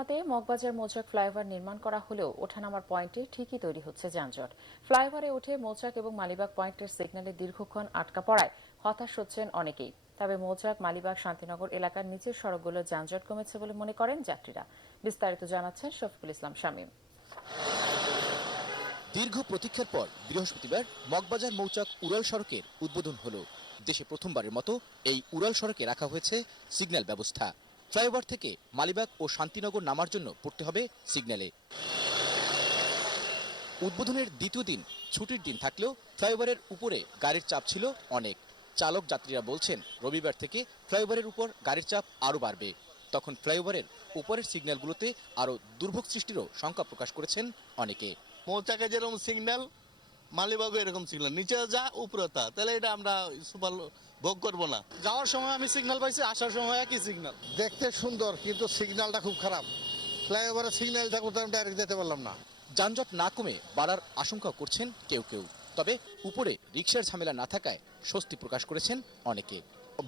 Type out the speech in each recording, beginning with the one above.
কমাতে মগবাজার মৌচাক ফ্লাইওভার নির্মাণ করা হলেও ওঠানামার পয়েন্টে ঠিকই তৈরি হচ্ছে যানজট। ফ্লাইওভারে উঠে মৌচাক এবং মালিবাগ পয়েন্টের সিগন্যালে দীর্ঘক্ষণ আটকা পড়ায় হতাশ হচ্ছেন অনেকেই। তবে মৌচাক, মালিবাগ, শান্তিনগর এলাকার নিচের সড়কগুলোর যানজট কমেছে বলে মনে করেন যাত্রীরা। বিস্তারিত জানাচ্ছেন শফিকুল ইসলাম শামীম। দীর্ঘ প্রতীক্ষার পর বৃহস্পতিবার মগবাজার মৌচাক উড়াল সড়কের উদ্বোধন হলো। দেশে প্রথমবারের মতো এই উড়াল সড়কে রাখা হয়েছে সিগন্যাল ব্যবস্থা। ফ্লাইওভার থেকে মালিবাগ ও শান্তিনগর নামার জন্য পড়তে হবে সিগন্যালে। উদ্বোধনের দ্বিতীয় দিন ছুটির দিন থাকলেও ফ্লাইওভারের উপরে গাড়ির চাপ ছিল অনেক। চালক যাত্রীরা বলছেন রবিবার থেকে ফ্লাইওভারের উপর গাড়ির চাপ আরও বাড়বে। তখন ফ্লাইওভারের উপরের সিগন্যালগুলোতে আরও দুর্ভোগ সৃষ্টিরও শঙ্কা প্রকাশ করেছেন অনেকে। মৌচাকে যেরকম সিগন্যাল, মালিবাগও এরকম সিগন্যাল, নিচে যা উপরে তা, তাহলে এটা আমরা সুপার ভোগ করবো না। যাওয়ার সময় আমি সিগন্যাল পাইছি, আসার সময় একই সিগন্যাল। দেখতে সুন্দর কিন্তু সিগন্যালটা খুব খারাপ। ফ্লাইওভারের সিগন্যাল থাকলে আমি ডাইরেক্ট যেতে পারলাম না। যানজট না কমে বাড়ার আশঙ্কা করছেন কেউ কেউ। তবে উপরে রিকশার ঝামেলা না থাকায় স্বস্তি প্রকাশ করেছেন অনেকে।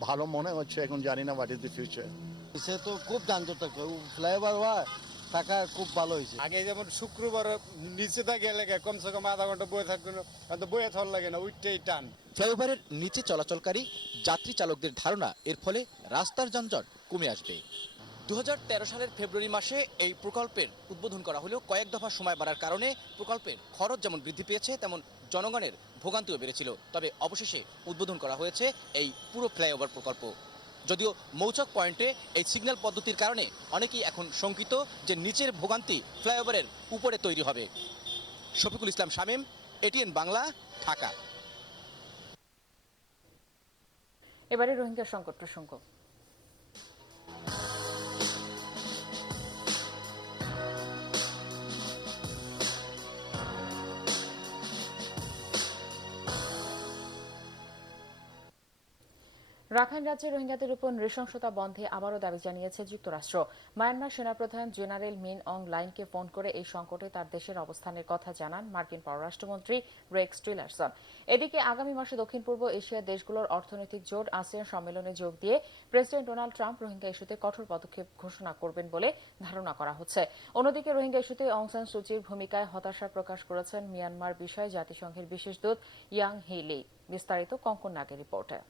ভালো মনে হচ্ছে, এখন জানি না হোয়াট ইজ দ্য ফিউচার। সে তো খুব যানজট থাকে, ফ্লাইওভার হওয়া থাকা খুব ভালো হয়েছে। আগে যেমন শুক্রবার নিচে থাকে এলাকায় কমসে কম আধা ঘন্টা বয়ে থাকতো, বয়ে থর লাগে না, উইটাই টান। ফ্লাইওভারের নিচে চলাচলকারী যাত্রী চালকদের ধারণা এর ফলে রাস্তার যানজট কমে আসবে। 2013 সালের ফেব্রুয়ারি মাসে এই প্রকল্পের উদ্বোধন করা হলেও কয়েক দফা সময় বাড়ার কারণে প্রকল্পের খরচ যেমন বৃদ্ধি পেয়েছে তেমন জনগণের ভোগান্তিও বেড়েছিল। তবে অবশেষে উদ্বোধন করা হয়েছে এই পুরো ফ্লাইওভার প্রকল্প। যদিও মৌচাক পয়েন্টে এই সিগন্যাল পদ্ধতির কারণে অনেকেই এখন শঙ্কিত যে নিচের ভোগান্তি ফ্লাইওভারের উপরে তৈরি হবে। শফিকুল ইসলাম শামীম, এটিএন বাংলা, ঢাকা। এবারে রোহিঙ্গা সংকট প্রসঙ্গ। রাখাইন রাজ্যে রোহিঙ্গাদের উপর নৃশংসতা বন্ধে আবারও দাবি জানিয়েছে যুক্তরাষ্ট্র। মায়ানমার সেনাপ্রধান জেনারেল মিন অং লাইনকে ফোন করে এই সংকটে তার দেশের অবস্থানের কথা জানান মার্কিন পররাষ্ট্রমন্ত্রী রেক্স টিলারসন। এদিকে আগামী মাসে দক্ষিণ পূর্ব এশিয়ার দেশগুলোর অর্থনৈতিক জোট আসিয়ান সম্মেলনে যোগ দিয়ে প্রেসিডেন্ট ডোনাল্ড ট্রাম্প রোহিঙ্গা ইস্যুতে কঠোর পদক্ষেপ ঘোষণা করবেন বলে ধারণা করা হচ্ছে। অন্যদিকে রোহিঙ্গা ইস্যুতে অং সান সুচির ভূমিকায় হতাশা প্রকাশ করেছেন মিয়ানমার বিষয়ে জাতিসংঘের বিশেষ দূত ইয়াং হি লি। বিস্তারিত কঙ্কন নাগের রিপোর্টে।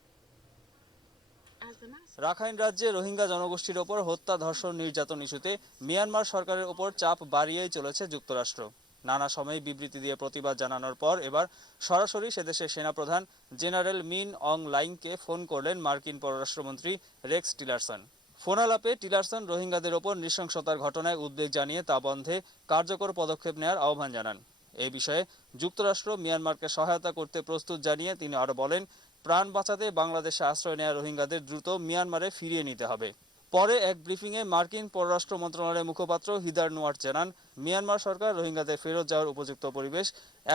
রাখাইন রাজ্যে রোহিঙ্গা জনগোষ্ঠীর ওপর হত্যা, ধর্ষণ, নির্যাতন ইস্যুতে মিয়ানমার সরকারের ওপর চাপ বাড়িয়েই চলেছে যুক্তরাষ্ট্র। নানা সময়ে বিবৃতি দিয়ে প্রতিবাদ জানানোর পর এবার সরাসরি সেদেশের সেনাপ্রধান জেনারেল মিন অং লাইনকে ফোন করলেন মার্কিন পররাষ্ট্রমন্ত্রী রেক্স টিলারসন। ফোনালাপে টিলারসন রোহিঙ্গাদের ওপর নৃশংসতার ঘটনায় উদ্বেগ জানিয়ে তা বন্ধে কার্যকর পদক্ষেপ নেওয়ার আহ্বান জানান। এই বিষয়ে যুক্তরাষ্ট্র মিয়ানমারকে সহায়তা করতে প্রস্তুত জানিয়ে তিনি আরো বলেন, প্রাণ বাঁচাতে বাংলাদেশে আশ্রয় নেওয়া রোহিঙ্গাদের দ্রুত মিয়ানমারে ফিরিয়ে নিতে হবে। পরে এক ব্রিফিংয়ে মার্কিন পররাষ্ট্র মন্ত্রণালয়ের মুখপাত্র হিদার নুয়ার্ট জানান, মিয়ানমার সরকার রোহিঙ্গাদের ফেরত যাওয়ার উপযুক্ত পরিবেশ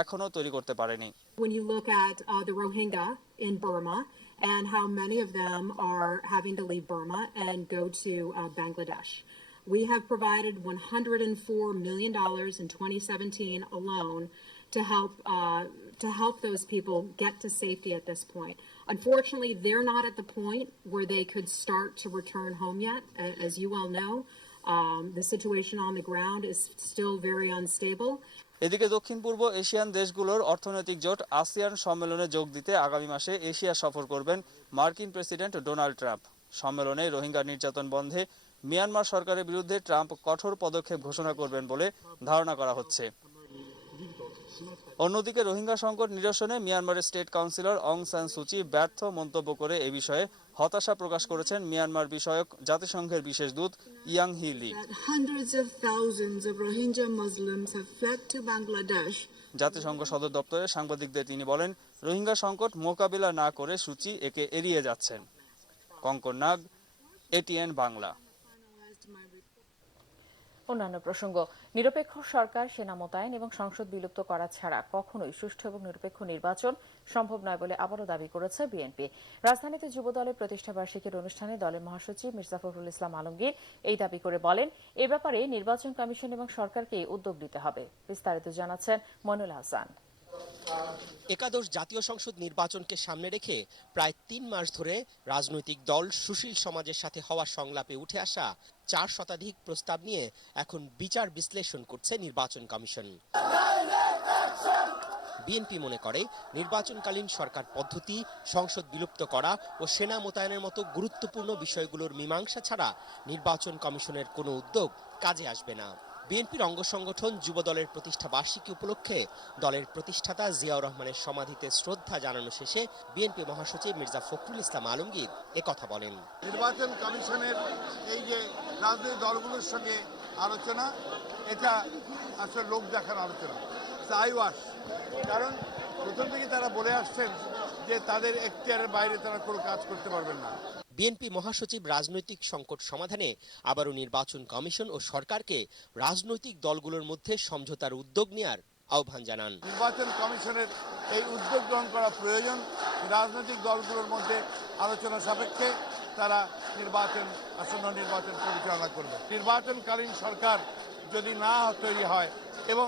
এখনো তৈরি করতে পারেনি। When you look at the Rohingya in Burma and how many of them are having to leave Burma and go to Bangladesh. We have provided $104 million in 2017 alone to help those people get to safety at this point. Unfortunately, they're not at the point where they could start to return home yet. As you well know, the situation on the ground is still very unstable. এদিকে দক্ষিণ পূর্ব Asian দেশগুলোর অর্থনৈতিক জোট ASEAN সম্মেলনে যোগ দিতে আগামী মাসে এশিয়া সফর করবেন মার্কিন প্রেসিডেন্ট ডোনাল্ড ট্রাম্প। সম্মেলনে রোহিঙ্গা নির্যাতন বন্ধে মিয়ানমার সরকারের বিরুদ্ধে ট্রাম্প কঠোর পদক্ষেপ ঘোষণা করবেন বলে ধারণা করা হচ্ছে। অন্যদিকে রোহিঙ্গা সংকট নিরসনে মিয়ানমারের স্টেট কাউন্সিলর অং সান সুচি ব্যর্থ মন্তব্য করে এ বিষয়ে হতাশা প্রকাশ করেছেন মিয়ানমার বিষয়ক জাতিসংঘের বিশেষ দূত ইয়াং হি লি। জাতিসংঘ সদর দপ্তরে সাংবাদিকদের তিনি বলেন, রোহিঙ্গা সংকট মোকাবিলা না করে সুচি একে এড়িয়ে যাচ্ছেন। কঙ্কন নাগ, এটিএন বাংলা। অন্যান্য প্রসঙ্গ। নিরপেক্ষ সরকার, সেনা মোতায়েন এবং সংসদ বিলুপ্ত করা ছাড়া কখনোই সুষ্ঠু এবং নিরপেক্ষ নির্বাচন সম্ভব নয় বলে আবারও দাবি করেছে বিএনপি। রাজধানীতে যুবদলের প্রতিষ্ঠাবার্ষিকীর অনুষ্ঠানে দলের মহাসচিব মির্জা ফখরুল ইসলাম আলমগীর এই দাবি করে বলেন, এ ব্যাপারে নির্বাচন কমিশন এবং সরকারকে উদ্যোগ নিতে হবে। বিস্তারিত জানাচ্ছেন মনুল হাসান। একাদশ জাতীয় সংসদ নির্বাচনকে সামনে রেখে প্রায় ৩ মাস ধরে রাজনৈতিক দল সুশীল সমাজের সাথে হওয়া সংলাপে উঠে আসা ৪ শতাধিক প্রস্তাব নিয়ে এখন বিচার বিশ্লেষণ করছে নির্বাচন কমিশন। বিএনপি মনে করে নির্বাচনকালীন সরকার পদ্ধতি, সংসদ বিলুপ্ত করা ও সেনা মোতায়েনের মতো গুরুত্বপূর্ণ বিষয়গুলোর মীমাংসা ছাড়া নির্বাচন কমিশনের কোনো উদ্যোগ কাজে আসবে না। বিএনপির অঙ্গ সংগঠন যুবদলের প্রতিষ্ঠা বার্ষিকী উপলক্ষে দলের প্রতিষ্ঠাতা জিয়াউর রহমানের সমাধিতে শ্রদ্ধা জানানো শেষে বিএনপি মহাসচিব মির্জা ফখরুল ইসলাম আলমগীর একথা বলেন। নির্বাচন কমিশনের এই যে রাজনৈতিক দলগুলোর সঙ্গে আলোচনা, এটা আসলে লোক দেখার আলোচনা, আইওয়াশ। কারণ প্রথম থেকে তারা বলে আসছেন যে তাদের এখতিয়ারের বাইরে তারা কোনো কাজ করতে পারবেন না। বিএনপি মহাসচিব রাজনৈতিক সংকট সমাধানে আবারও নির্বাচন কমিশন ও সরকারকে রাজনৈতিক দলগুলোর মধ্যে সমঝোতার উদ্যোগ নেয়ার আহ্বান জানান। নির্বাচন কমিশনের এই উদ্যোগ গ্রহণ করা প্রয়োজন। রাজনৈতিক দলগুলোর মধ্যে আলোচনা সাপেক্ষে তারা আসন্ন নির্বাচন পরিচালনা করবে। নির্বাচনকালীন সরকার যদি না তৈরি হয় এবং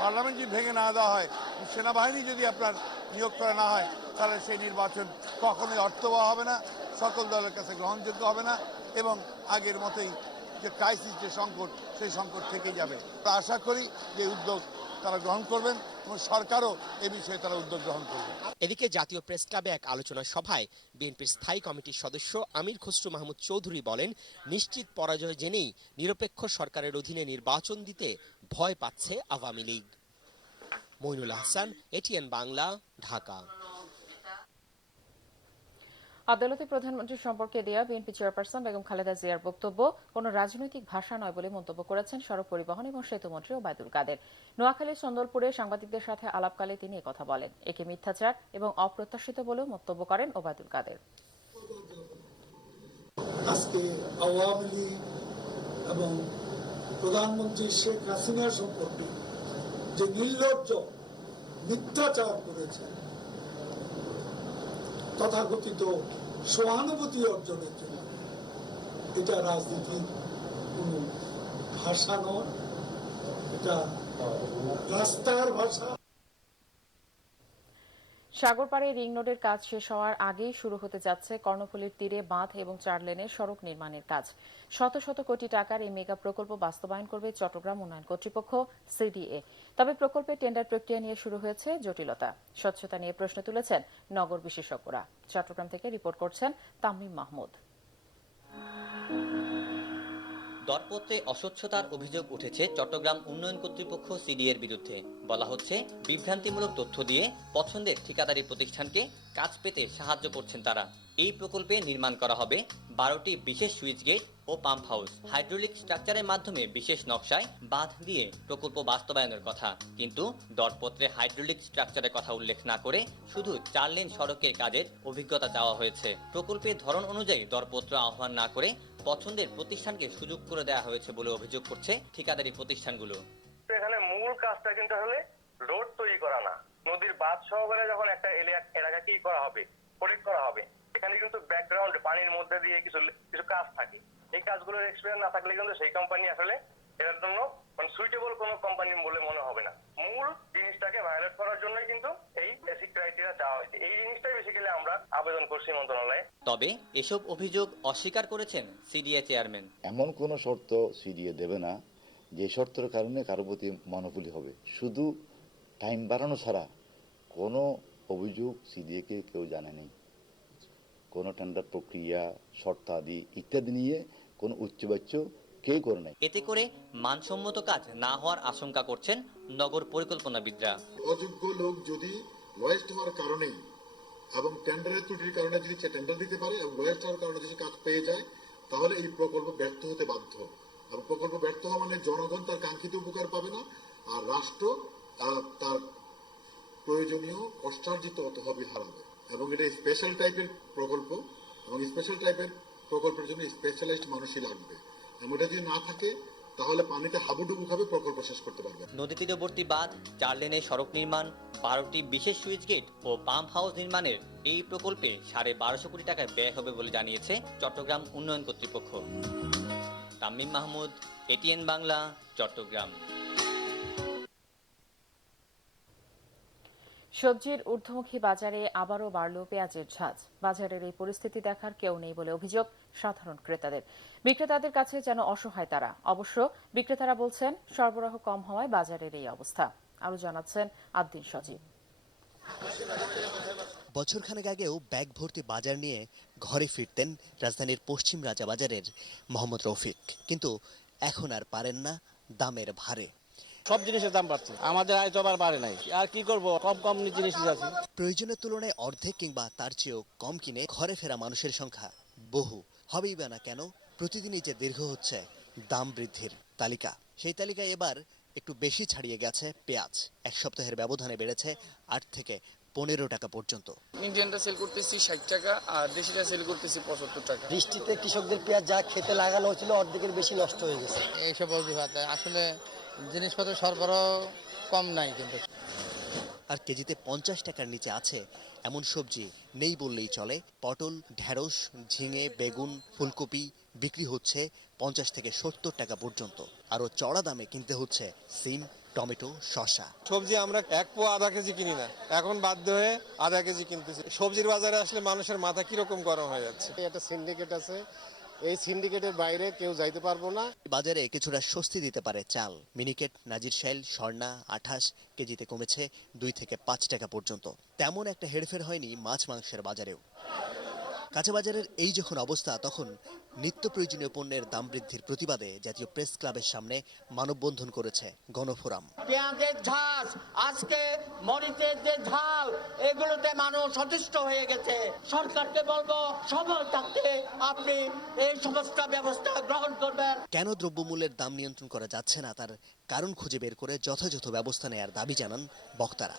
পার্লামেন্ট যদি ভেঙে না দেওয়া হয়, সেনাবাহিনী যদি আপনার নিয়োগ করা না হয়, তাহলে সেই নির্বাচন কখনোই অর্থবহ হবে না, সকল দলের কাছে গ্রহণযোগ্য হবে না এবং আগের মতোই যে ক্রাইসিস, যে সংকট, সেই সংকট থেকেই যাবে। তা আশা করি যে উদ্যোগ তারা গ্রহণ করবেন এবং সরকারও এ বিষয়ে তারা উদ্যোগ গ্রহণ করবে। এদিকে জাতীয় প্রেস ক্লাবে এক আলোচনা সভায় বিএনপির স্থায়ী কমিটির সদস্য আমির খসরু মাহমুদ চৌধুরী বলেন, নিশ্চিত পরাজয় জেনেই নিরপেক্ষ সরকারের অধীনে নির্বাচন দিতে ভয় পাচ্ছে আওয়ামী লীগ। মইনুল হাসান, এটিএন বাংলা, ঢাকা। আদালতে প্রধানমন্ত্রী সম্পর্কে দেয়া বিএনপি চেয়ারপারসন বেগম খালেদা জিয়ার বক্তব্য কোনো রাজনৈতিক ভাষা নয় বলে মন্তব্য করেছেন সড়ক পরিবহন এবং সেতুমন্ত্রী ওবায়দুল কাদের। নোয়াখালীর চন্দলপুরে সাংবাদিকদের সাথে আলাপকালে তিনি একথা বলেন। একে মিথ্যাচার এবং অপ্রত্যাশিত বলেও মন্তব্য করেন ওবায়দুল কাদের। আজকে আওয়ামী লীগ এবং প্রধানমন্ত্রী শেখ হাসিনার সম্পর্কে যে নির্লজ্জ মিথ্যাচার করেছেন, তথাকথিত সহানুভূতি অর্জনের জন্য, এটা রাজনীতির কোন ভাষা নয়, এটা রাস্তার ভাষা। সাগরপাড়ে রিং রোডের কাজ শেষ হওয়ার আগেই শুরু হতে যাচ্ছে কর্ণফুলীর তীরে বাঁধ এবং 4 লেনের সড়ক নির্মাণের কাজ। শত শত কোটি টাকার এই মেগা প্রকল্প বাস্তবায়ন করবে চট্টগ্রাম উন্নয়ন কর্তৃপক্ষ সিডিএ। তবে প্রকল্পের টেন্ডার প্রক্রিয়া নিয়ে শুরু হয়েছে জটিলতা। স্বচ্ছতা নিয়ে প্রশ্ন তুলেছেন নগর বিশেষজ্ঞরা। চট্টগ্রাম থেকে রিপোর্ট করছেন তামিম মাহমুদ। দরপত্রে অস্বচ্ছতার অভিযোগ উঠেছে চট্টগ্রাম উন্নয়ন কর্তৃপক্ষ সিডিএর বিরুদ্ধে। বলা হচ্ছে, বিভ্রান্তিমূলক তথ্য দিয়ে পছন্দের ঠিকাদারি প্রতিষ্ঠানকে কাজ পেতে সাহায্য করছেন তারা। এই প্রকল্পে নির্মাণ করা হবে 12টি বিশেষ সুইচ গেট ও পাম্প হাউস। হাইড্রোলিক স্ট্রাকচারের মাধ্যমে বিশেষ নকশায় বাঁধ দিয়ে প্রকল্প বাস্তবায়নের কথা, কিন্তু দরপত্রে হাইড্রোলিক স্ট্রাকচারের কথা উল্লেখ না করে শুধু 4 লেন সড়কের কাজের অভিজ্ঞতা চাওয়া হয়েছে। প্রকল্পের ধরন অনুযায়ী দরপত্র আহ্বান না করে পছন্দের প্রতিষ্ঠানকে সুযোগ করে দেওয়া হয়েছে বলে অভিযোগ করছে ঠিকাদারি প্রতিষ্ঠানগুলো। এখানে মূল কাজটা কিন্তু আসলে রোড তৈরি করা না, নদীর বাঁধ সহকারে যখন একটা এলাকা কি করা হবে, প্রোটেক্ট করা হবে, এখানে কিন্তু ব্যাকগ্রাউন্ডে পানির মধ্যে দিয়ে কিছু কাজ থাকে। এই কাজগুলোর এক্সপেরিয়েন্স না থাকলে কিন্তু সেই কোম্পানি আসলে এটার জন্য সুইটেবল কোনো কোম্পানি বলে মনে হবে না। মূল জিনিসটাকে ভায়োলেট করার জন্যই কিন্তু এই বেসিক ক্রাইটেরিয়া চাওয়া হয়েছে। এই জিনিসটাই বেসিক্যালি আমরা আবেদন করছি মন্ত্রণালয়ে। তবে এসব অভিযোগ অস্বীকার করেছেন সিডিএ চেয়ারম্যান। এমন কোনো শর্ত সিডিএ দেবে না যে শর্তের কারণে কারো প্রতি মনোপলি হবে। শুধু টাইম বাড়ানো ছাড়া কোনো অভিযোগ সিডিএকে কেউ জানেনি। কোনো টেন্ডার প্রক্রিয়া, শর্তাদি ইত্যাদি নিয়ে কোনো উচ্চবাচ্য কেউ করে নাই। এতে করে মানসম্মত কাজ না হওয়ার আশঙ্কা করছেন নগর পরিকল্পনাবিদরা। অযোগ্য লোক যদি ওয়েস্ট হওয়ার কারণে এবং টেন্ডারের ত্রুটির কারণে যদি টেন্ডার দিতে পারে এবং ওয়েস্ট হওয়ার কারণে যদি কাজ পেয়ে যায়, তাহলে এই প্রকল্প ব্যর্থ হতে বাধ্য। এবং প্রকল্প ব্যর্থ হওয়া মানে জনগণ তার কাঙ্ক্ষিত উপকার পাবে না, আর রাষ্ট্র তার প্রয়োজনীয় কষ্টার্জিত তহবিল হারাবে। এবং এটা স্পেশাল টাইপের প্রকল্প, এবং স্পেশাল টাইপের প্রকল্পের জন্য স্পেশালাইজড মানুষই লাগবে। এবং এটা যদি না থাকে তাহলে পানিতে হাবুডুবু খাবে, প্রকল্প শেষ করতে পারবে। নদী তীরবর্তী বাঁধ, 4 লেনের সড়ক নির্মাণ, 12টি বিশেষ সুইচ গেট ও পাম্প হাউস নির্মাণের এই প্রকল্পে 1250 কোটি টাকা ব্যয় হবে বলে জানিয়েছে চট্টগ্রাম উন্নয়ন কর্তৃপক্ষ। তামিম মাহমুদ, এটিএন বাংলা, চট্টগ্রাম। সবজির ঊর্ধ্বমুখী বাজারে আবারও বাড়ল পেঁয়াজের ঝাঁজ। বাজারের এই পরিস্থিতি দেখার কেউ নেই বলে অভিযোগ সাধারণ ক্রেতাদের। বিক্রেতাদের কাছে যেন অসহায় তারা। অবশ্য বিক্রেতারা বলছেন সরবরাহ কম হওয়ায় বাজারের এই অবস্থা। আরও জানাচ্ছেন আদ্দিন সজীব। বছরখানেক আগেও ব্যাগ ভর্তি বাজার নিয়ে ঘরে ফিরতেন রাজধানীর পশ্চিম রাজাবাজারের মোহাম্মদ রফিক, কিন্তু এখন আর পারেন না দামের ভারে। সব জিনিসের দাম বাড়ছে, আমাদের আয় তো আবার বাড়ে নাই, আর কি করব, কম জিনিস আছে। প্রয়োজনের তুলনায় অর্ধেক কিংবা তার চেয়েও কম কিনে ঘরে ফেরা মানুষের সংখ্যা বহু। হবেই বা না কেন, প্রতিদিনই যে দীর্ঘ হচ্ছে দাম বৃদ্ধির তালিকা। সেই তালিকায় এবার একটু বেশি ছাড়িয়ে গেছে পেঁয়াজ। এক সপ্তাহের ব্যবধানে বেড়েছে 8 থেকে 15 টাকা পর্যন্ত। ইন্ডিয়ানটা সেল করতেছি 60 টাকা আর দেশিটা সেল করতেছি 75 টাকা। বৃষ্টিতে কৃষকদের পেঁয়াজ যা খেতে লাগানো হয়েছিল অর্ধেকের বেশি নষ্ট হয়ে গেছে। এইসব অজুহাতে আসলে জিনিসপত্র সরবরাহ কম নাই। কিন্তু আর কেজিতে 50 টাকার নিচে আছে এমন সবজি নেই বললেই চলে। পটল, ঢেঁড়স, ঝিঙে, বেগুন, ফুলকপি বিক্রি হচ্ছে 50 থেকে 70 টাকা পর্যন্ত। আরও চড়া দামে কিনতে হচ্ছে সিম, টমেটো, শসা। সবজি আমরা 1 পোয়া আধা কেজি কিনি না, এখন বাধ্য হয়ে আধা কেজি কিনতেছি। সবজির বাজারে আসলে মানুষের মাথা কিরকম গরম হয়ে যাচ্ছে। একটা সিন্ডিকেট আছে, এই সিন্ডিকেটের বাইরে কেউ যাইতে পারবো না। বাজারে কিছুটা স্বস্তি দিতে পারে চাল। মিনিকেট, নাজিরশাইল, স্বর্ণা, 28 কেজিতে কমেছে 2 থেকে 5 টাকা পর্যন্ত। তেমন একটা হেরফের হয়নি মাছ মাংসের বাজারেও। কাঁচা বাজারের এই যখন অবস্থা, তখন নিত্য প্রয়োজনীয় পণ্যের দাম বৃদ্ধির প্রতিবাদে জাতীয় প্রেস ক্লাবের সামনে মানববন্ধন করেছে গণফোরাম। পেঁয়াজের ঝাঁজ, আজকে মরিচের যে ঝাল, এগুলোতে মানুষ অতিষ্ঠ হয়ে গেছে। সরকারকে বলবো সময় থাকতে আপনি এই সমস্ত ব্যবস্থা গ্রহণ করবেন। কেন দ্রব্যমূল্যের দাম নিয়ন্ত্রণ করা যাচ্ছে না তার কারণ খুঁজে বের করে যথাযথ ব্যবস্থা নেয়ার দাবি জানান বক্তারা।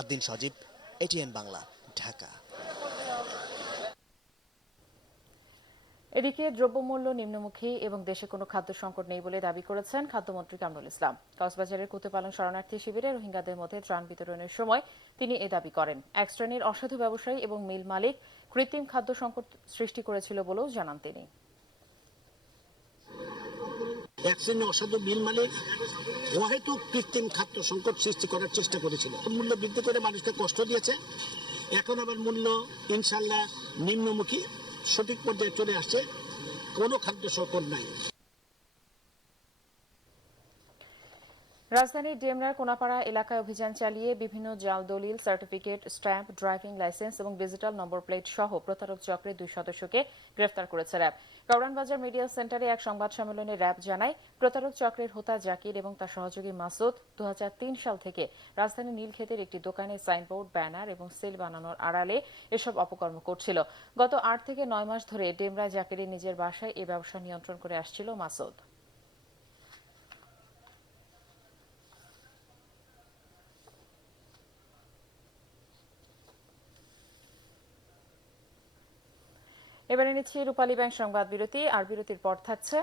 আদ্দিন সজীব, এটিএন বাংলা, ঢাকা। এদিকে দ্রব্যমূল্য নিম্নমুখী এবং দেশে কোনো খাদ্য সংকট নেই বলে দাবি করেছেন খাদ্যমন্ত্রী কামরুল ইসলাম। কক্সবাজারের কুতুপালং শরণার্থী শিবিরে রোহিঙ্গাদের মধ্যে ত্রাণ বিতরণের সময় তিনি এ দাবি করেন। এক শ্রেণীর অসাধু ব্যবসায়ী এবং মিল মালিক কৃত্রিম খাদ্য সংকট সৃষ্টি করেছিল বলেও জানান তিনি। এক শ্রেণীর অসাধু মিল মালিক হয়তো কৃত্রিম খাদ্য সংকট সৃষ্টি করার চেষ্টা করেছিল। মূল্য বৃদ্ধি করে মানুষকে কষ্ট দিয়েছে। এখন আবার মূল্য ইনশাল্লাহ নিম্নমুখী সঠিক পর্যায়ে চলে আসছে, কোনো খাদ্য সংকট নাই। রাজধানীর ডেমরার কোনাপাড়া এলাকায় অভিযান চালিয়ে বিভিন্ন জাল দলিল, সার্টিফিকেট, স্ট্যাম্প, ড্রাইভিং লাইসেন্স এবং ডিজিটাল নম্বর প্লেট সহ প্রতারক চক্রের 2 সদস্যকে গ্রেফতার করেছে র্যাব। কাউরানবাজার মিডিয়া সেন্টারে এক সংবাদ সম্মেলনে র্যাব জানায়, প্রতারক চক্রের হোতা জাকির এবং তার সহযোগী মাসুদ 2003 সাল থেকে রাজধানীর নীলক্ষেতের একটি দোকানে সাইনবোর্ড, ব্যানার এবং সেল বানানোর আড়ালে এসব অপকর্ম করছিল। গত 8 থেকে 9 মাস ধরে ডেমরা জাকিরের নিজের বাসায় এ ব্যবসা নিয়ন্ত্রণ করে আসছিল মাসুদ। এবারে নিচ্ছি রূপালী ব্যাংক সংবাদ বিরতি, আর বিরতির পর থাকছে।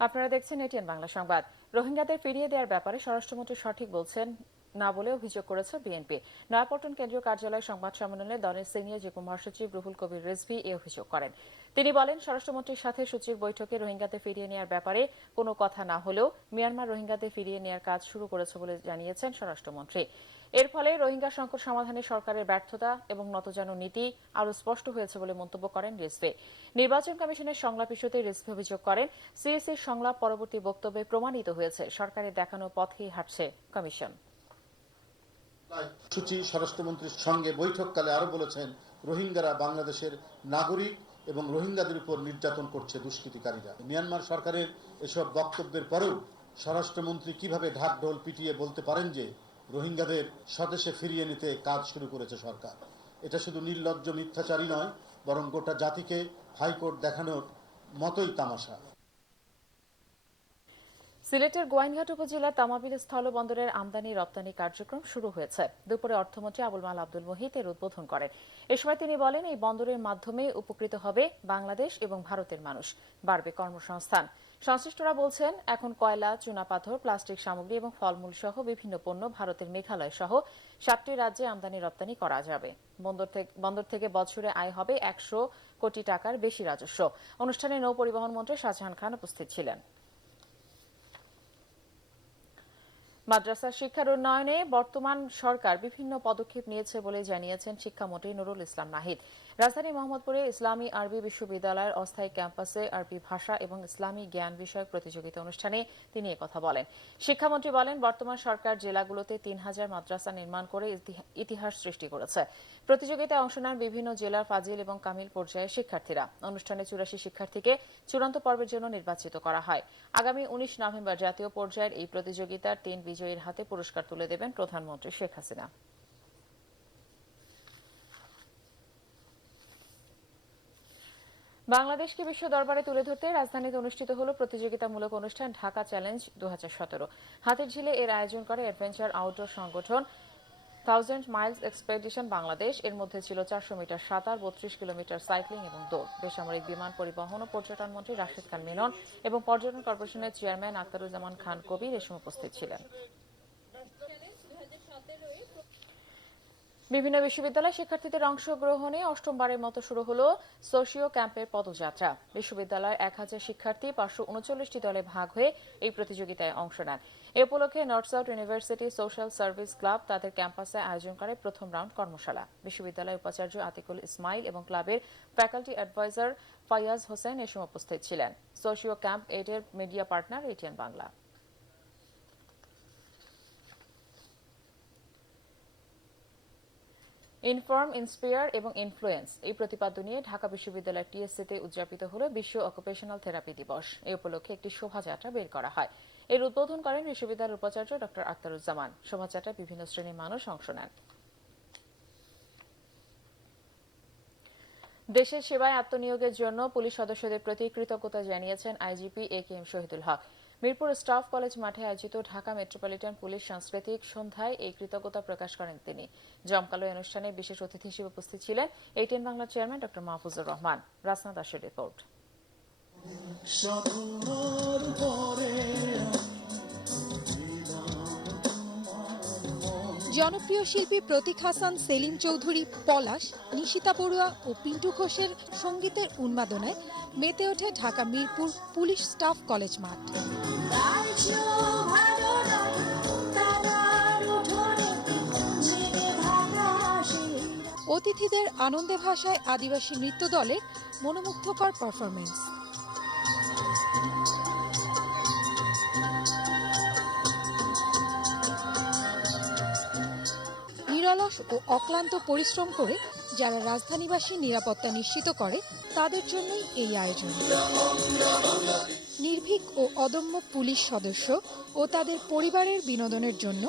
আপনারা দেখছেন এটিএন বাংলা সংবাদ। রোহিঙ্গাদের ফিরিয়ে দেওয়ার ব্যাপারে স্বরাষ্ট্রমন্ত্রী সঠিক বলছেন না বলে অভিযোগ করেছে বিএনপি। নয়াপল্টন কেন্দ্রীয় কার্যালয়ে সংবাদ সম্মেলনে দলের সিনিয়র যুগ্ম মহাসচিব রুহুল কবির রিজভী এই অভিযোগ করেন। তিনি বলেন, স্বরাষ্ট্রমন্ত্রীর সাথে সচিব বৈঠকে রোহিঙ্গাদের ফিরিয়ে নেওয়ার ব্যাপারে কোনো কথা না হলেও মিয়ানমার রোহিঙ্গাদের ফিরিয়ে নেওয়ার কাজ শুরু করেছে বলে জানিয়েছেন স্বরাষ্ট্রমন্ত্রী। এর ফলে রোহিঙ্গা সংকট সমাধানে সরকারের ব্যর্থতা এবং নতজানু নীতি আরও স্পষ্ট হয়েছে বলে মন্তব্য করেন রিজভী। নির্বাচন কমিশনের সংলাপ ইস্যুতে রিজভী অভিযোগ করেন, সিএসির সংলাপ পরবর্তী বক্তব্যে প্রমাণিত হয়েছে সরকারের দেখানো পথেই হাঁটছে কমিশন। সূচি স্বরাষ্ট্রমন্ত্রীর সঙ্গে বৈঠককালে আরো বলেছেন, রোহিঙ্গারা বাংলাদেশের নাগরিক এবং রোহিঙ্গাদের উপর নির্যাতন করছে দুষ্কৃতিকারীরা। মিয়ানমার সরকারের এসব বক্তব্যের পরেও স্বরাষ্ট্রমন্ত্রী কিভাবে ঢাকঢোল পিটিয়ে বলতে পারেন যে রোহিঙ্গাদের স্বদেশে ফিরিয়ে নিতে কাজ শুরু করেছে সরকার? এটা শুধু নির্লজ্জ মিথ্যাচারী নয়, বরং গোটা জাতিকে হাইকোর্ট দেখানোর মতোই তামাশা। সিলেটের গোয়াইনঘাট উপজেলার তামাবিল স্থলবন্দরের আমদানি রপ্তানি কার্যক্রম শুরু হয়েছে। দুপুরে অর্থমন্ত্রী আবুল মাল আব্দুল মুহিত এর উদ্বোধন করেন। এ সময় তিনি বলেন, এই বন্দরের মাধ্যমে উপকৃত হবে বাংলাদেশ এবং ভারতের মানুষ, বাড়বে কর্মসংস্থান। সংশ্লিষ্টরা বলছেন, এখন কয়লা, চুনাপাথর, প্লাস্টিক সামগ্রী এবং ফলমূল সহ বিভিন্ন পণ্য ভারতের মেঘালয় সহ 7টি রাজ্যে আমদানি রপ্তানি করা যাবে। বন্দর থেকে বছরে আয় হবে 100 কোটি টাকার বেশি রাজস্ব। অনুষ্ঠানে নৌ পরিবহন মন্ত্রী শাহজাহান খান উপস্থিত ছিলেন। মাদ্রাসা শিক্ষার উন্নয়নে বর্তমান সরকার বিভিন্ন পদক্ষেপ নিয়েছে বলে জানিয়েছেন শিক্ষামন্ত্রী নুরুল ইসলাম নাহিদ। রাজধানী মোহাম্মদপুরে ইসলামী আরবি বিশ্ববিদ্যালয়ের অস্থায়ী ক্যাম্পাসে আরবি ভাষা এবং ইসলামী জ্ঞান বিষয়ক প্রতিযোগিতা অনুষ্ঠানে তিনি একথা বলেন। শিক্ষামন্ত্রী বলেন, বর্তমান সরকার জেলাগুলোতে ৩,০০০ মাদ্রাসা নির্মাণ করে ইতিহাস সৃষ্টি করেছে। প্রতিযোগিতায় অংশ নেন বিভিন্ন জেলার ফাজিল এবং কামিল পর্যায়ের শিক্ষার্থীরা। অনুষ্ঠানে ৮৪ শিক্ষার্থীকে চূড়ান্ত পর্বের জন্য নির্বাচিত করা হয়। আগামী ১৯ নভেম্বর জাতীয় পর্যায়ের এই প্রতিযোগিতার ৩ বিজয়ীর হাতে পুরস্কার তুলে দেবেন প্রধানমন্ত্রী শেখ হাসিনা। বাংলাদেশকে বিশ্ব দরবারে তুলে ধরতে রাজধানীতে অনুষ্ঠিত হল প্রতিযোগিতামূলক অনুষ্ঠান ঢাকা চ্যালেঞ্জ ২০১৭। হাতিরঝিলে এর আয়োজন করে অ্যাডভেঞ্চার আউটডোর সংগঠন 1000 মাইলস এক্সপেডিশন বাংলাদেশ। এর মধ্যে ছিল 400 মিটার সাঁতার, 32 কিলোমিটার সাইক্লিং এবং দৌড়। বেসামরিক বিমান পরিবহন ও পর্যটন মন্ত্রী রাশেদ খান মেনন এবং পর্যটন কর্পোরেশনের চেয়ারম্যান আখতারুজ্জামান খান কবির এ সময় উপস্থিত ছিলেন। বিভিন্ন বিশ্ববিদ্যালয় শিক্ষার্থীদের অংশগ্রহণে অষ্টমবারের মতো শুরু হলো সোশিও ক্যাম্পের পদযাত্রা। বিশ্ববিদ্যালয়ের 1000 শিক্ষার্থী 539টি দলে ভাগ হয়ে এই প্রতিযোগিতায় অংশ নেন। এ উপলক্ষে north south university social service club তাদের ক্যাম্পাসে আয়োজন করে প্রথম রাউন্ড কর্মশালা। বিশ্ববিদ্যালয়ের উপাচার্য আতিকুল ইসমাইল এবং ক্লাবের ফ্যাকাল্টি অ্যাডভাইজার ফাইয়াজ হোসেন এ সময় উপস্থিত ছিলেন। সোশিও ক্যাম্প 8 এর media partner ATN Bangla. Inform, inspire এবং ইনফ্লুয়েন্স এই প্রতিপাদ্য নিয়ে ঢাকা বিশ্ববিদ্যালয়ের টিএসসিতে উদযাপিত হল বিশ্ব অকুপেশনাল থেরাপি দিবস। এই উপলক্ষে একটি শোভাযাত্রা বের করা হয়। এর উদ্বোধন করেন বিশ্ববিদ্যালয়ের উপাচার্য ডক্টর আখতারুজ্জামান। শোভাযাত্রায় বিভিন্ন শ্রেণীর মানুষ অংশ নেন। দেশের সেবায় আত্মনিয়োগের জন্য পুলিশ সদস্যদের প্রতি কৃতজ্ঞতা জানিয়েছেন আইজিপি একেএম শহীদুল হক। মিরপুর স্টাফ কলেজ মাঠে আয়োজিত ঢাকা মেট্রোপলিটন পুলিশ সাংস্কৃতিক সন্ধ্যায় এই কৃতজ্ঞতা প্রকাশ করেন তিনি। জমকালো অনুষ্ঠানে বিশেষ অতিথি হিসেবে উপস্থিত ছিলেন এটিএন বাংলার চেয়ারম্যান ডক্টর মাহফুজুর রহমান। রাসনা দাসের রিপোর্ট। জনপ্রিয় শিল্পী প্রতীক হাসান, সেলিম চৌধুরী, পলাশ, নিশিতা বড়ুয়া ও পিন্টু ঘোষের সঙ্গীতের উন্মাদনায় মেতে ওঠে Dhaka Mirpur police staff college মাঠ। অতিথিদের আনন্দে ভাষায় আদিবাসী নৃত্য দলের মনোমুগ্ধকর পারফরমেন্স। নিরলস ও অক্লান্ত পরিশ্রম করে যারা রাজধানীবাসীর নিরাপত্তা নিশ্চিত করে তাদের জন্যই এই আয়োজন। নির্ভীক ও অদম্য পুলিশ সদস্য ও তাদের পরিবারের বিনোদনের জন্য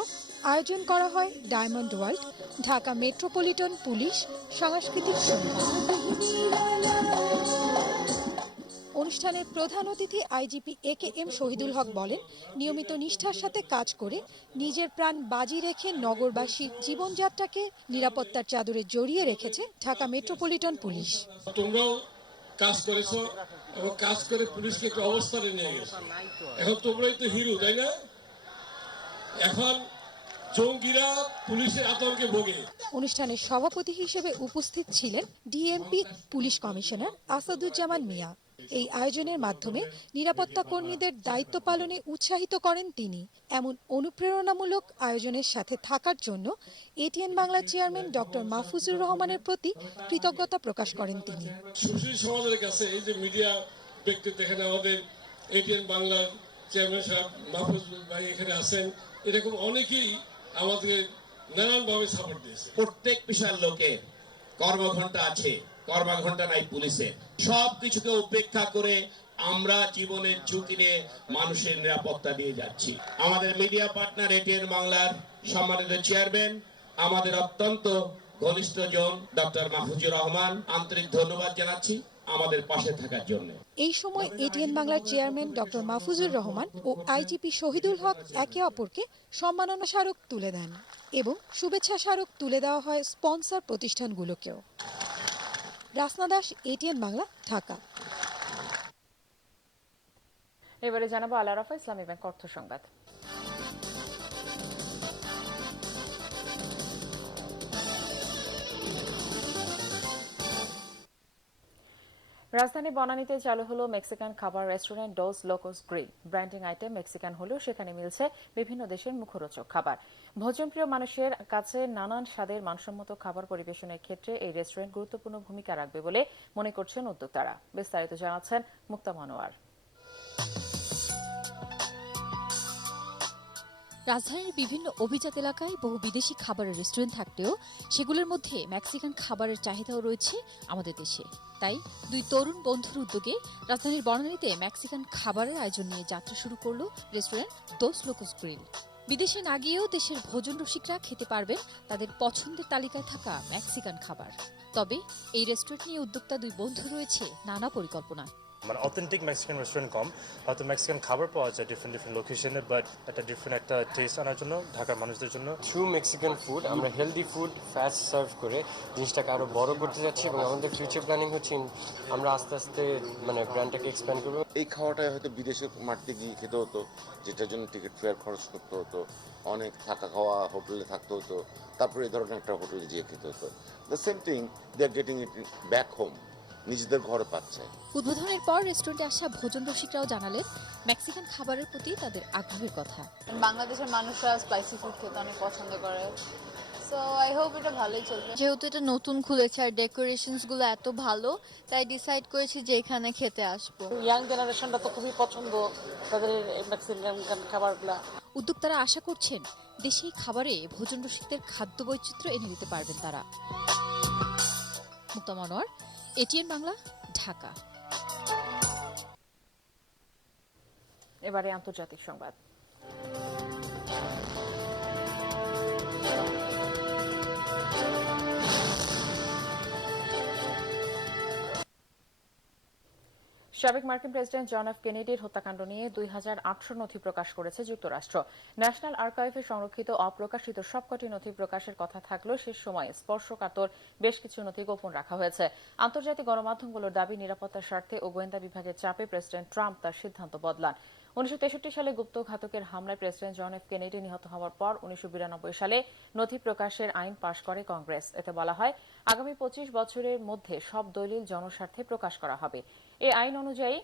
আয়োজন করা হয় diamond world Dhaka metropolitan police সাংস্কৃতিক সন্ধ্যা। অনুষ্ঠানের প্রধান অতিথি আইজিপি একেএম শহীদুল হক বলেন, নিয়মিত নিষ্ঠার সাথে কাজ করে নিজের প্রাণ বাজি রেখে নগরবাসীর জীবনযাত্রাকে নিরাপত্তার চাদরে জড়িয়ে রেখেছে ঢাকা মেট্রোপলিটন পুলিশ। তোমরাও কাজ করেছো এবং কাজ করে পুলিশকে একটা অবস্থানে নিয়ে গেছো। এখন তোমরাই তো হিরো, তাই না? এখন জঙ্গিরা পুলিশের আতঙ্কে ভোগে। অনুষ্ঠানের সভাপতি হিসেবে উপস্থিত ছিলেন ডিএমপি পুলিশ কমিশনার আসাদুজ্জামান মিয়া। এই আয়োজনের মাধ্যমে নিরাপত্তা কর্মীদের দায়িত্ব পালনে উৎসাহিত করেন তিনি। এমন অনুপ্রেরণামূলক আয়োজনের সাথে থাকার জন্য ATN Bangla chairman doctor Mahfuzur রহমানের প্রতি কৃতজ্ঞতা প্রকাশ করেন তিনি। সুশীল সমাজের কাছে এই যে মিডিয়া ব্যক্তি দেখেন, আমাদের এটিএন বাংলার চেয়ারম্যান সাহেব মাহফুজ ভাই এখানে আছেন, এরকম অনেকেই আমাদের নানানভাবে সাপোর্ট দিয়েছে। প্রত্যেক পেশার লোকের কর্মঘণ্টা আছে, কর্মঘণ্টা নাই পুলিশের। সব কিছুকে উপেক্ষা করে আমরা জীবনের ঝুঁকি নিয়ে মানুষের নিরাপত্তা দিয়ে যাচ্ছি। আমাদের মিডিয়া পার্টনার এটিএন বাংলার সম্মানিত চেয়ারম্যান, আমাদের অত্যন্ত ঘনিষ্ঠ জন ডক্টর মাহফুজুর রহমান, আন্তরিক ধন্যবাদ জানাচ্ছি আমাদের পাশে থাকার জন্য। এই সময় এটিএন বাংলার চেয়ারম্যান ডক্টর মাহফুজুর রহমান ও আইজিপি শহীদুল হক একে অপরকে সম্মাননা স্মারক তুলে দেন এবং শুভেচ্ছা স্মারক তুলে দেওয়া হয় স্পন্সর প্রতিষ্ঠানগুলোকেও। রাসনা দাস, এটিএন বাংলা, ঢাকা। এবারে জানাবো আল আরাফা ইসলামী ব্যাংক অর্থ সংবাদ। রাজধানী বনানীতে চালু হলো মেক্সিকান খাবার restaurant Dos Locos Grill. Branding item Mexican হলেও সেখানে মিলছে বিভিন্ন দেশের মুখরোচক খাবার। ভোজনপ্রিয় মানুষের কাছে নানান স্বাদের মানসম্মত খাবার পরিবেশনের ক্ষেত্রে এই রেস্টুরেন্ট গুরুত্বপূর্ণ ভূমিকা রাখবে বলে মনে করছেন উদ্যোক্তারা। বিস্তারিত জানাচ্ছেন মুক্তা মনোয়ার। রাজধানীর বিভিন্ন অভিজাত এলাকায় বহু বিদেশি খাবারের রেস্টুরেন্ট থাকলেও সেগুলোর মধ্যে মেক্সিকান খাবারের চাহিদাও রয়েছে আমাদের দেশে। তাই দুই তরুণ বন্ধুর উদ্যোগে রাজধানীর বনানীতে মেক্সিকান খাবারের আয়োজন নিয়ে যাত্রা শুরু করলো রেস্টুরেন্ট দোস লোকোস গ্রিল। বিদেশে না গিয়েও দেশের ভোজন রসিকরা খেতে পারবেন তাদের পছন্দের তালিকায় থাকা মেক্সিকান খাবার। তবে এই রেস্টুরেন্ট নিয়ে উদ্যোক্তা দুই বন্ধু রয়েছে নানা পরিকল্পনা। মানে অথেন্টিক মেক্সিকান রেস্টুরেন্ট কম, হয়তো মেক্সিকান খাবার পাওয়া যায় ডিফারেন্ট লোকেশনে, বাট একটা ডিফারেন্ট একটা টেস্ট আনার জন্য ঢাকার মানুষদের জন্য ট্রু মেক্সিকান ফুড আমরা হেলদি ফুড ফাস্ট সার্ভ করে জিনিসটাকে আরো বড় করতে যাচ্ছি এবং আমাদের ফিউচার প্ল্যানিং হচ্ছে আমরা আস্তে আস্তে মানে ব্র্যান্ডটাকে এক্সপ্যান্ড করবো। এই খাওয়াটা হয়তো বিদেশে মাটিতে গিয়ে খেতে হতো, যেটার জন্য টিকিট ফেয়ার খরচ করতে হতো, অনেক থাকা খাওয়া হোটেলে থাকতে হতো, তারপরে এই ধরনের একটা হোটেলে গিয়ে খেতে হতো। The same thing they are getting it back home, নিজেদের ঘরে পাচ্ছে। উদ্বোধনের পর রেস্টুরেন্টে আসা ভোজন রসিকরাও জানালেন মেক্সিকান খাবারের প্রতি তাদের আগ্রহের কথা। বাংলাদেশের মানুষরা স্পাইসি ফুড খেতে অনেক পছন্দ করে, সো আই হোপ এটা ভালোই চলবে। যেহেতু এটা নতুন খুলেছে আর ডেকোরেশনস গুলো এত ভালো, তাই ডিসাইড করেছি যে এখানে খেতে আসবো। ইয়াং জেনারেশনটা তো খুবই পছন্দ তাদের মেক্সিকান খাবারগুলা। উদ্যোক্তারা আশা করছেন দেশি খাবারে ভোজন রসিকদের খাদ্য বৈচিত্র্য এনে দিতে পারবেন তারা। মুক্তা মনোয়ার, এটিএন বাংলা, ঢাকা। এবারে আন্তর্জাতিক সংবাদ। সাবেক মার্কিন প্রেসিডেন্ট জন এফ কেনেডির হত্যাকাণ্ড নিয়ে 2800 নথি প্রকাশ করেছে যুক্তরাষ্ট্র। ন্যাশনাল আর্কাইভে সংরক্ষিত অপ্রকাশিত সবকটি নথি প্রকাশের কথা থাকলেও শেষ সময়ে স্পর্শকাতর বেশ কিছু নথি গোপন রাখা হয়েছে। আন্তর্জাতিক গণমাধ্যমগুলোর দাবি, নিরাপত্তার স্বার্থে ও গোয়েন্দা বিভাগের চাপে প্রেসিডেন্ট ট্রাম্প তার সিদ্ধান্ত বদলান। 1963 সালে গুপ্ত ঘাতকের হামলায় প্রেসিডেন্ট জন এফ কেনেডি নিহত হওয়ার পর 1992 সালে নথি প্রকাশের আইন পাশ করে কংগ্রেস। এতে বলা হয়, আগামী 25 বছরের মধ্যে সব দলিল জনস্বার্থে প্রকাশ করা হবে। এই আইন অনুযায়ী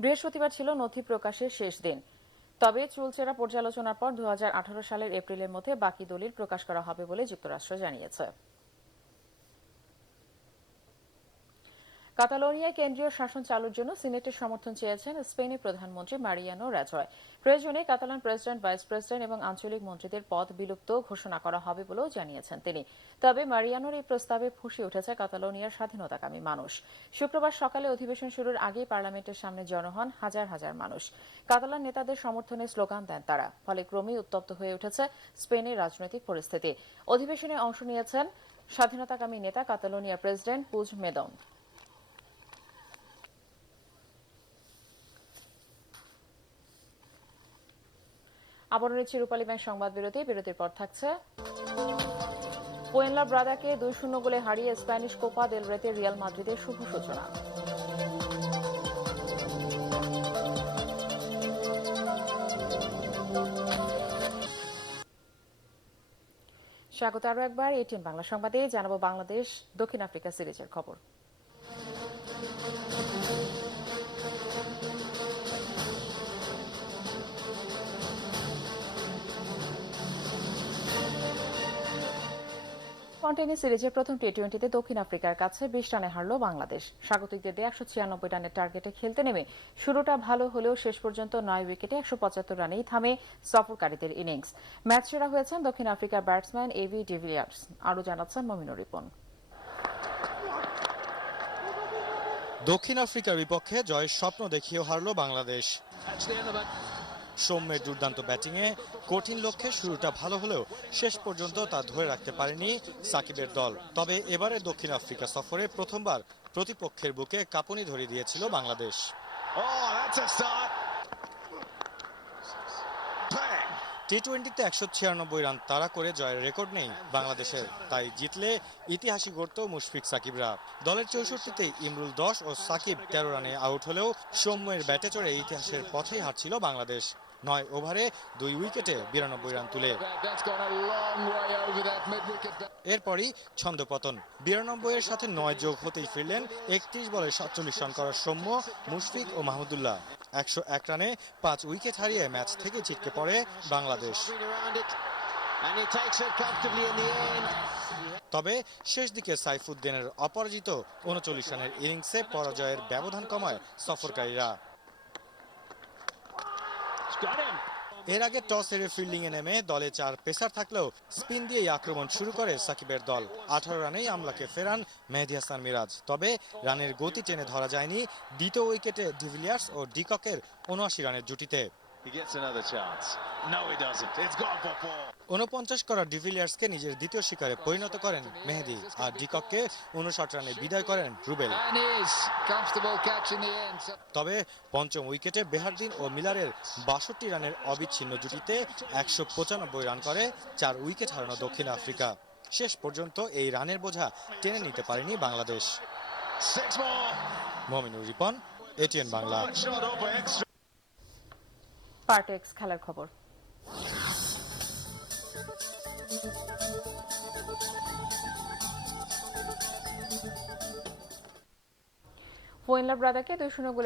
বৃহস্পতিবার ছিল নথি প্রকাশের শেষ দিন। তবে চুলচেরা পর্যালোচনার পর 2018 সালের এপ্রিলের মধ্যে বাকি দলিল প্রকাশ করা হবে বলে যুক্তরাষ্ট্র জানিয়েছে। কাতালোনিয়ায় কেন্দ্রীয় শাসন চালুর জন্য সিনেটের সমর্থন চেয়েছেন স্পেনের প্রধানমন্ত্রী মারিয়ানো রাজয়। প্রয়োজনে কাতালান প্রেসিডেন্ট, ভাইস প্রেসিডেন্ট এবং আঞ্চলিক মন্ত্রীদের পদ বিলুপ্ত ঘোষণা করা হবে বলেও জানিয়েছেন তিনি। তবে মারিয়ানোর এই প্রস্তাবে ফুঁসে উঠেছে কাতালোনিয়ার স্বাধীনতাকামী মানুষ। শুক্রবার সকালে অধিবেশন শুরুর আগেই পার্লামেন্টের সামনে জড়ো হন হাজার হাজার মানুষ। কাতালান নেতাদের সমর্থনে স্লোগান দেন তারা। ফলে ক্রমেই উত্তপ্ত হয়ে উঠেছে স্পেনের রাজনৈতিক পরিস্থিতি। অধিবেশনে অংশ নিয়েছেন স্বাধীনতাকামী নেতা কাতালোনিয়ার প্রেসিডেন্ট পুজ মেদন। আবারও রয়েছে রূপালী ব্যাংক সংবাদ বিরতির পর থাকছে পোয়েনলা ব্রাদাকে 2-0 গোলে হারিয়ে স্প্যানিশ কোপা দেল রেতে রিয়াল মাদ্রিদের শুভ সূচনা। স্বাগত আরো একবার এটিএন বাংলা সংবাদে। জানাবো বাংলাদেশ দক্ষিণ আফ্রিকা সিরিজের খবর। টেনিস সিরিজের প্রথম টি-20তে দক্ষিণ আফ্রিকার কাছে 20 রানে হারল বাংলাদেশ। স্বাগতিকদের 196 রানের টার্গেটে খেলতে নেমে শুরুটা ভালো হলেও শেষ পর্যন্ত 9 উইকেটে 175 রানেই থামে সফরকারীদের ইনিংস। ম্যাচ সেরা হয়েছেন দক্ষিণ আফ্রিকার ব্যাটসম্যান এবি ডিভিলিয়ার্স। আরও জানাচ্ছেন মমিনুর রিপন। দক্ষিণ আফ্রিকার বিপক্ষে জয়ের স্বপ্ন দেখিয়েও হারল বাংলাদেশ। সৌম্যের দুর্দান্ত ব্যাটিংয়ে কঠিন লক্ষ্যে শুরুটা ভালো হলেও শেষ পর্যন্ত তা ধরে রাখতে পারেনি সাকিবের দল। তবে এবারে দক্ষিণ আফ্রিকা সফরে প্রথমবার প্রতিপক্ষের বুকে কাঁপুনি ধরিয়ে দিয়েছিল বাংলাদেশ। টি-20তে 196 রান তাড়া করে জয়ের রেকর্ড নেই বাংলাদেশের। তাই জিতলে ইতিহাসই গড়ত মুশফিক সাকিবরা। দলের 64তে ইমরুল 10 ও সাকিব 13 রানে আউট হলেও সৌম্যের ব্যাটে চড়ে ইতিহাসের পথেই হাঁটছিল বাংলাদেশ। 9 ওভারে 2 উইকেটে 92 রান তুলে। এরপরই ছন্দপতন। 92 এর সাথে 9 যোগ হতেই ফিরলেন 31 বলে 47 রান করার সৌম্য, মুশফিক ও মাহমুদুল্লাহ। 101 রানে 5 উইকেট হারিয়ে ম্যাচ থেকে ছিটকে পড়ে বাংলাদেশ। তবে শেষ দিকে সাইফুদ্দিনের অপরাজিত 39 রানের ইনিংসে পরাজয়ের ব্যবধান কমায় সফরকারীরা। এর আগে টস হেরে ফিল্ডিংয়ে নেমে দলে 4 পেসার থাকলেও স্পিন দিয়েই আক্রমণ শুরু করে সাকিবের দল। 18 রানেই আমলাকে ফেরান মেহেদী হাসান মিরাজ। তবে রানের গতি টেনে ধরা যায়নি দ্বিতীয় উইকেটে ডিভিলিয়ার্স ও ডিককের 79 রানের জুটিতে। 49 করা ডিভিলিয়ার্সকে নিজের দ্বিতীয় শিকারে পরিণত করেন মেহেদী, আর ডিকককে 59 রানে বিদায় করেন রুবেল। তবে পঞ্চম উইকেটে বেহারদিন ও মিলারের 62 রানের অবিচ্ছিন্ন জুটিতে 195 রান করে 4 উইকেট হারানো দক্ষিণ আফ্রিকা। শেষ পর্যন্ত এই রানের বোঝা টেনে নিতে পারেনি বাংলাদেশ। মমিনুর রিপন, এটিএন বাংলা। পার্টেক্স খেলার খবর। ফোয়েনলা ব্রাদাকে 2-0 গোলে